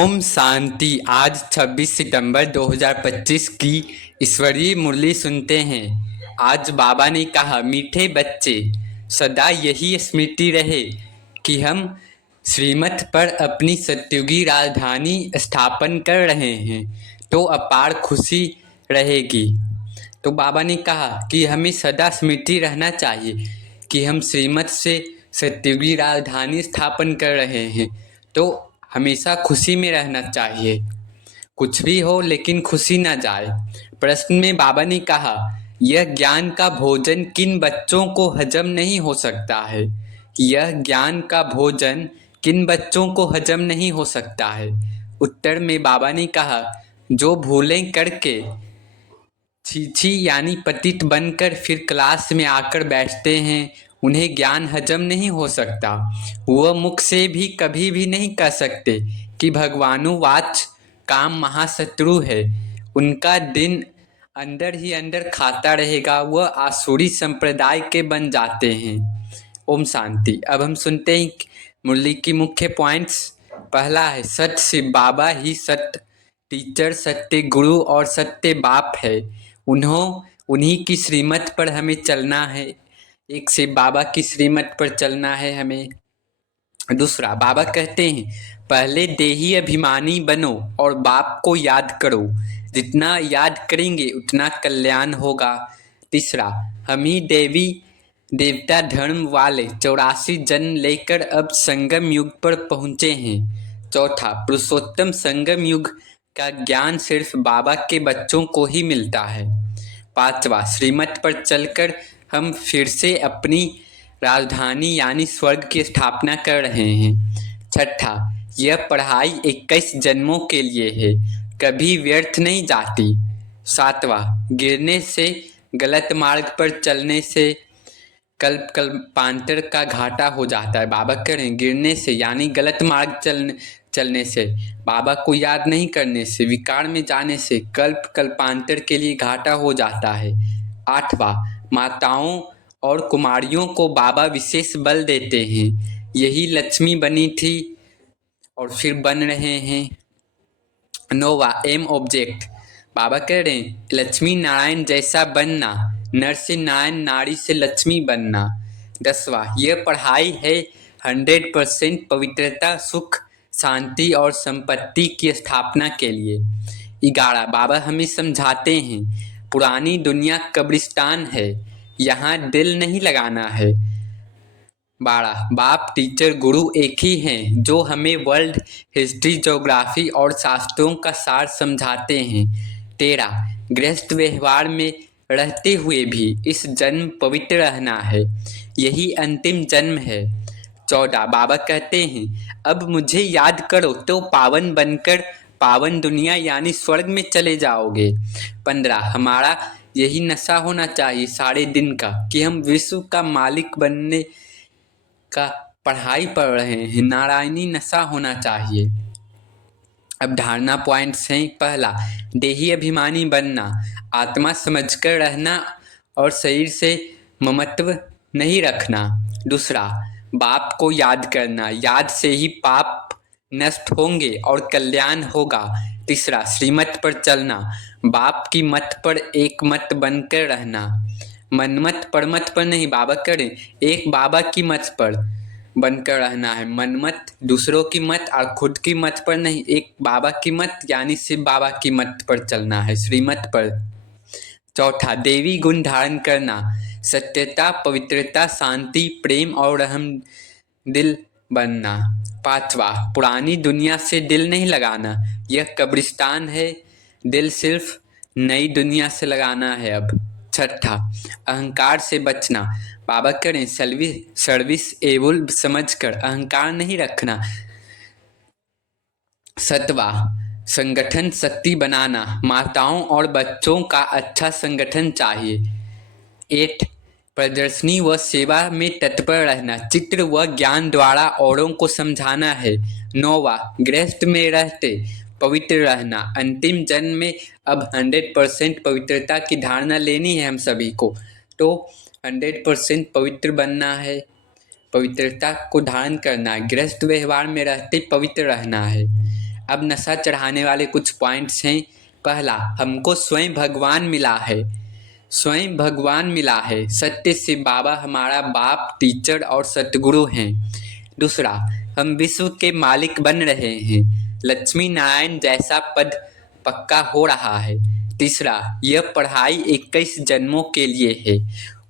ओम शांति। आज 26 सितंबर 2025 की ईश्वरीय मुरली सुनते हैं। आज बाबा ने कहा, मीठे बच्चे, सदा यही स्मृति रहे कि हम श्रीमत पर अपनी सत्युगी राजधानी स्थापन कर रहे हैं, तो अपार खुशी रहेगी। तो बाबा ने कहा कि हमें सदा स्मृति रहना चाहिए कि हम श्रीमत से सत्युगी राजधानी स्थापन कर रहे हैं, तो हमेशा खुशी में रहना चाहिए। कुछ भी हो लेकिन खुशी ना जाए। प्रश्न में बाबा ने कहा, यह ज्ञान का भोजन किन बच्चों को हजम नहीं हो सकता है? यह ज्ञान का भोजन किन बच्चों को हजम नहीं हो सकता है? उत्तर में बाबा ने कहा, जो भूलें करके छीछी यानी पतित बनकर फिर क्लास में आकर बैठते हैं, उन्हें ज्ञान हजम नहीं हो सकता। वह मुख से भी कभी भी नहीं कह सकते कि भगवानुवाच काम महाशत्रु है। उनका दिन अंदर ही अंदर खाता रहेगा। वह आसुरी संप्रदाय के बन जाते हैं। ओम शांति। अब हम सुनते हैं मुरली की मुख्य पॉइंट्स। पहला है, सत्य शिव बाबा ही सत्य टीचर, सत्य गुरु और सत्य बाप है। उन्हीं की श्रीमत पर हमें चलना है। एक शिव बाबा की श्रीमत पर चलना है हमें। दूसरा, बाबा कहते हैं, पहले देही अभिमानी बनो और बाप को याद करो। जितना याद करेंगे उतना कल्याण होगा। तीसरा, हम ही देवी देवता धर्म वाले 84 जन्म लेकर अब संगम युग पर पहुँचे हैं। चौथा, पुरुषोत्तम संगम युग का ज्ञान सिर्फ बाबा के बच्चों को ही मिलता है। पांचवा, श्रीमत पर चलकर हम फिर से अपनी राजधानी यानी स्वर्ग की स्थापना कर रहे हैं। छठा, यह पढ़ाई 21 जन्मों के लिए है, कभी व्यर्थ नहीं जाती। सातवां, गिरने से, गलत मार्ग पर चलने से कल्पांतर का घाटा हो जाता है। बाबा कह रहे हैं, गिरने से यानी गलत मार्ग चलने से, बाबा को याद नहीं करने से, विकार में जाने से कल्पांतर के लिए घाटा हो जाता है। आठवां, माताओं और कुमारियों को बाबा विशेष बल देते हैं। यही लक्ष्मी बनी थी और फिर बन रहे हैं। नौवां, एम ऑब्जेक्ट, बाबा कह रहे हैं, लक्ष्मी नारायण जैसा बनना, नर से नारायण, नारी से लक्ष्मी बनना। 10वां, यह पढ़ाई है 100% पवित्रता, सुख, शांति और संपत्ति की स्थापना के लिए। 11, बाबा हमें समझाते हैं, पुरानी दुनिया कब्रिस्तान है, यहाँ दिल नहीं लगाना है। 12, बाप टीचर गुरु एक ही हैं, जो हमें वर्ल्ड हिस्ट्री, ज्योग्राफी और शास्त्रों का सार समझाते हैं। 13, गृहस्थ व्यवहार में रहते हुए भी इस जन्म पवित्र रहना है, यही अंतिम जन्म है। 14, बाबा कहते हैं, अब मुझे याद करो तो पावन बनकर पावन दुनिया यानी स्वर्ग में चले जाओगे। 15, हमारा यही नशा होना चाहिए सारे दिन का कि हम विश्व का मालिक बनने का पढ़ाई पढ़ रहे हैं, नारायणी नशा होना चाहिए। अब धारणा पॉइंट्स हैं। पहला, देही अभिमानी बनना, आत्मा समझकर रहना और शरीर से ममत्व नहीं रखना। दूसरा, बाप को याद करना, याद से ही पाप नष्ट होंगे और कल्याण होगा। तीसरा, श्रीमत पर चलना, बाप की मत पर एक मत बनकर रहना, मनमत परमत पर नहीं। बाबा करें, एक बाबा की मत पर बनकर रहना है, मनमत दूसरों की मत और खुद की मत पर नहीं, एक बाबा की मत यानी शिव बाबा की मत पर चलना है, श्रीमत पर। चौथा, देवी गुण धारण करना, सत्यता, पवित्रता, शांति, प्रेम और रहम दिल बनना। पांचवा, पुरानी दुनिया से दिल नहीं लगाना, यह कब्रिस्तान है, दिल सिर्फ नई दुनिया से लगाना है अब। छठा, अहंकार से बचना, बाबा करें, सर्विस एबल समझकर अहंकार नहीं रखना। सातवां, संगठन शक्ति बनाना, माताओं और बच्चों का अच्छा संगठन चाहिए। 8, प्रदर्शनी व सेवा में तत्पर रहना, चित्र व ज्ञान द्वारा औरों को समझाना है। 9वां, गृहस्थ में रहते पवित्र रहना, अंतिम जन्म में अब 100% पवित्रता की धारणा लेनी है हम सभी को, तो 100% पवित्र बनना है, पवित्रता को धारण करना है, गृहस्थ व्यवहार में रहते पवित्र रहना है। अब नशा चढ़ाने वाले कुछ पॉइंट्स हैं। पहला, हमको स्वयं भगवान मिला है। स्वयं भगवान मिला है। सत्य से बाबा हमारा बाप, टीचर और सतगुरु हैं। दूसरा, हम विश्व के मालिक बन रहे हैं। लक्ष्मी नारायण जैसा पद पक्का हो रहा है। तीसरा, यह पढ़ाई 21 जन्मों के लिए है,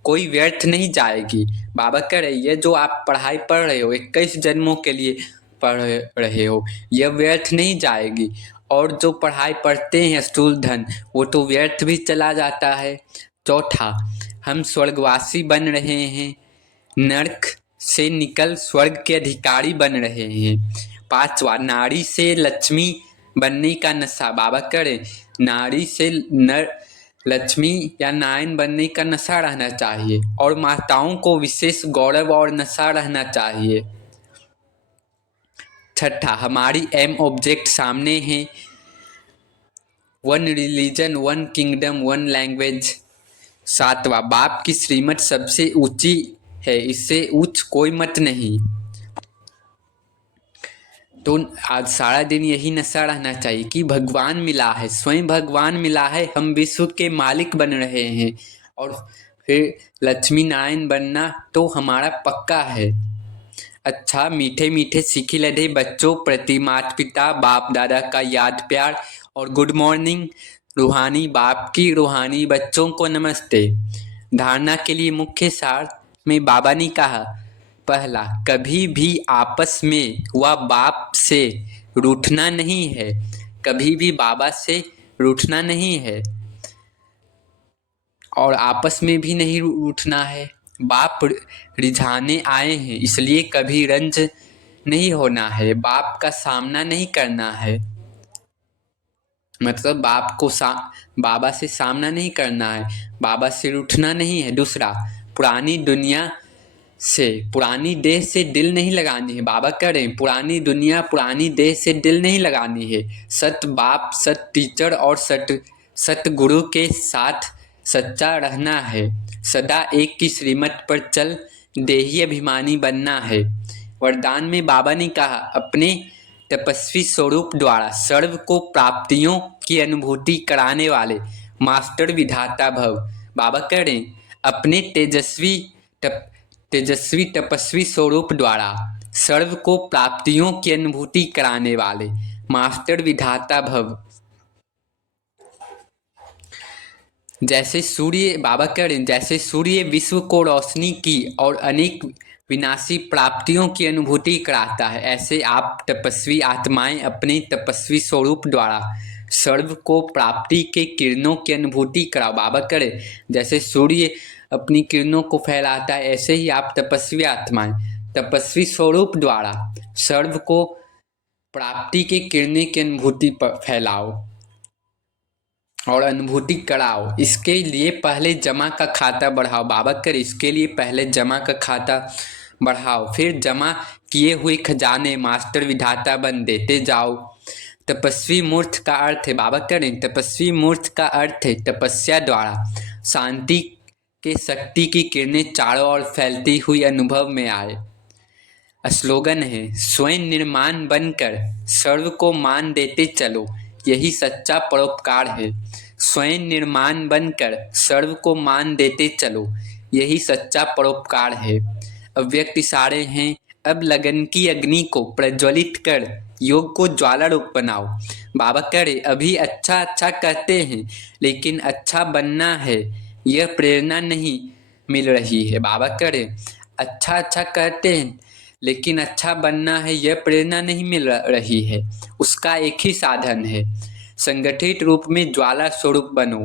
कोई व्यर्थ नहीं जाएगी। बाबा कह रहे, ये जो आप पढ़ाई पढ़ रहे हो 21 जन्मों के लिए पढ़ रहे हो, यह व्यर्थ नहीं जाएगी। और जो पढ़ाई पढ़ते हैं स्थूल धन, वो तो व्यर्थ भी चला जाता है। चौथा, हम स्वर्गवासी बन रहे हैं, नरक से निकल स्वर्ग के अधिकारी बन रहे हैं। पांचवा, नारी से लक्ष्मी बनने का नशा। बाबा करे, नारी से नर लक्ष्मी या नारायण बनने का नशा रहना चाहिए और माताओं को विशेष गौरव और नशा रहना चाहिए। छठा, हमारी एम ऑब्जेक्ट सामने है, one religion, one kingdom, one language. सातवां, बाप की श्रीमत सबसे ऊंची है, इससे उच्च कोई मत नहीं। तो आज सारा दिन यही नशा रहना चाहिए कि भगवान मिला है, स्वयं भगवान मिला है, हम विश्व के मालिक बन रहे हैं और फिर लक्ष्मी नारायण बनना तो हमारा पक्का है। अच्छा, मीठे मीठे सीखी लदे बच्चों प्रति माता पिता बाप दादा का याद प्यार और गुड मॉर्निंग। रूहानी बाप की, रूहानी बच्चों को नमस्ते। धारणा के लिए मुख्य सार में बाबा ने कहा, पहला, कभी भी आपस में व बाप से रूठना नहीं है। कभी भी बाबा से रूठना नहीं है और आपस में भी नहीं रूठना है। बाप रिझाने आए हैं, इसलिए कभी रंज नहीं होना है। बाप का सामना नहीं करना है, मतलब बाप को बाबा से सामना नहीं करना है, बाबा से रूठना नहीं है। दूसरा, पुरानी दुनिया से, पुरानी देह से दिल नहीं लगानी है। बाबा कह रहे हैं, पुरानी दुनिया पुरानी देह से दिल नहीं लगानी है। सत बाप, सत टीचर और सत गुरु के साथ सच्चा रहना है। सदा एक की श्रीमत पर चल देही अभिमानी बनना है। वरदान में बाबा ने कहा, अपने तपस्वी स्वरूप द्वारा सर्व को प्राप्तियों की अनुभूति कराने वाले मास्टर विधाता भव। बाबा कह रहे हैं, अपने तेजस्वी तपस्वी स्वरूप द्वारा सर्व को प्राप्तियों की अनुभूति कराने वाले मास्टर विधाता भव। जैसे सूर्य, बाबा कह रहे हैं, जैसे सूर्य विश्व को रोशनी की और अनेक विनाशी प्राप्तियों की अनुभूति कराता है, ऐसे आप तपस्वी आत्माएं अपने तपस्वी स्वरूप द्वारा सर्व को प्राप्ति के किरणों की अनुभूति कराओ। बाबा करे, जैसे सूर्य अपनी किरणों को फैलाता है, ऐसे ही आप तपस्वी आत्माएं तपस्वी स्वरूप द्वारा सर्व को प्राप्ति के किरणें की अनुभूति फैलाओ और अनुभूति कराओ। इसके लिए पहले जमा का खाता बढ़ाओ। बाबा करे, इसके लिए पहले जमा का खाता बढ़ाओ, फिर जमा किए हुए खजाने मास्टर विधाता बन देते जाओ। तपस्वी मूर्त का अर्थ है, बाबा करें, तपस्वी मूर्त का अर्थ है तपस्या द्वारा शांति के शक्ति की किरणें चारों ओर फैलती हुई अनुभव में आए। स्लोगन है, स्वयं निर्माण बनकर सर्व को मान देते चलो, यही सच्चा परोपकार है। स्वयं निर्माण बनकर सर्व को मान देते चलो, यही सच्चा परोपकार है। अव्यक्त इशारे हैं, अब लगन की अग्नि को प्रज्वलित कर योग को ज्वाला रूप बनाओ। बाबा करे, अभी अच्छा अच्छा कहते हैं लेकिन अच्छा बनना है, यह प्रेरणा नहीं मिल रही है। बाबा करे, अच्छा अच्छा कहते हैं लेकिन अच्छा बनना है, यह प्रेरणा नहीं मिल रही है। उसका एक ही साधन है, संगठित रूप में ज्वाला स्वरूप बनो,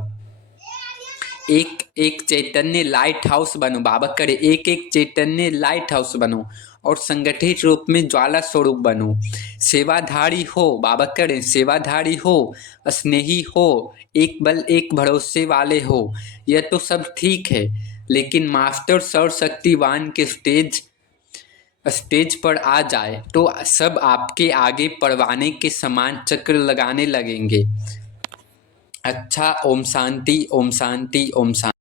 एक एक चैतन्य लाइट हाउस बनो। बाबा करे, एक एक चैतन्य लाइट हाउस बनो और संगठित रूप में ज्वाला स्वरूप बनो। सेवाधारी हो, बाबा करे, सेवाधारी हो, स्नेही हो, एक बल एक भरोसे वाले हो। यह तो सब ठीक है, लेकिन मास्टर सर्वशक्तिवान के स्टेज पर आ जाए तो सब आपके आगे परवाने के समान चक्र लगाने लगेंगे। अच्छा, ओम शांति, ओम शांति, ओम शांति।